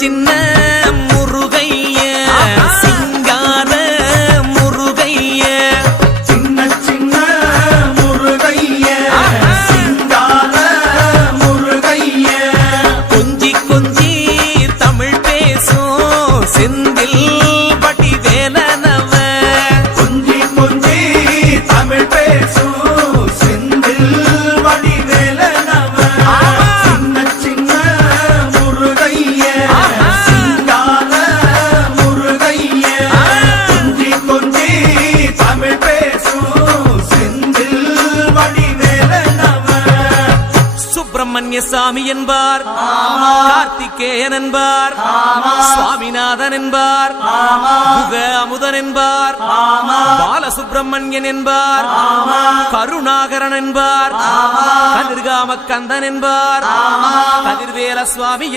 சின்ன முருகைய சிங்கார முருகைய சின்ன சின்ன முருகைய சிங்கார முருகைய கொஞ்சி கொஞ்சி தமிழ் பேசும் செந்தில் பட்டி வேலனவ கொஞ்சி கொஞ்சி தமிழ் பேசும் செந்தில் படி வேலனவ சின்ன சின்ன முருகைய சிங்கார முருகைய கொஞ்சி கொஞ்சி தமிழ் பேசும் செந்தில் படி வேலனவ சுப்பிரமணிய சாமி என்பார், கார்த்திகேயன் என்பார், சுவாமிநாதன் என்பார், முக அமுதன் என்பார், பாலசுப்பிரமணியன் என்பார், கருணாகரன் என்பார், கதிர்காம கந்தன் என்பார், கதிர்வேல சுவாமி